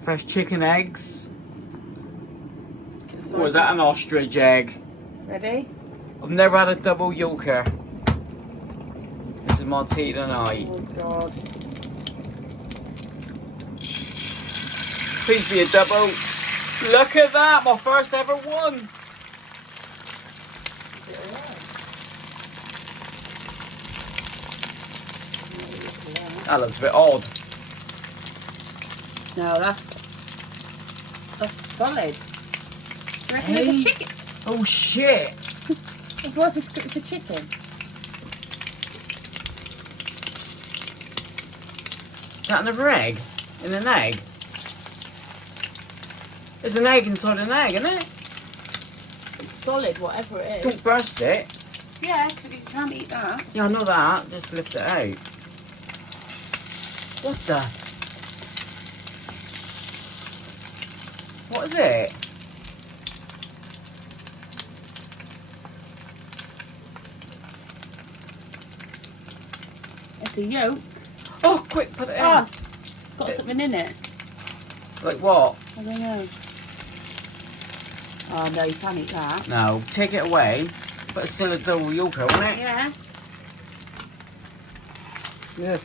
Fresh chicken eggs. Or is that an ostrich egg? Ready? I've never had a double yolker. This is my tea tonight. Oh God. Please be a double. Look at that, my first ever one. That looks a bit odd. No, that's solid. Do you reckon it's a chicken? Oh shit. What just cooked the chicken? Is that another egg? In an egg? There's an egg inside an egg, isn't it? It's solid, whatever it is. Don't burst it. Yeah, so you can't eat that. Yeah, I know that. Just lift it out. What the? What is it? It's a yolk. Oh, quick, put it in. Oh, it's got something in it. Like what? I don't know. Oh no, you can't eat that. No, take it away. But it's still a double yolker, isn't it? Yeah. Yeah.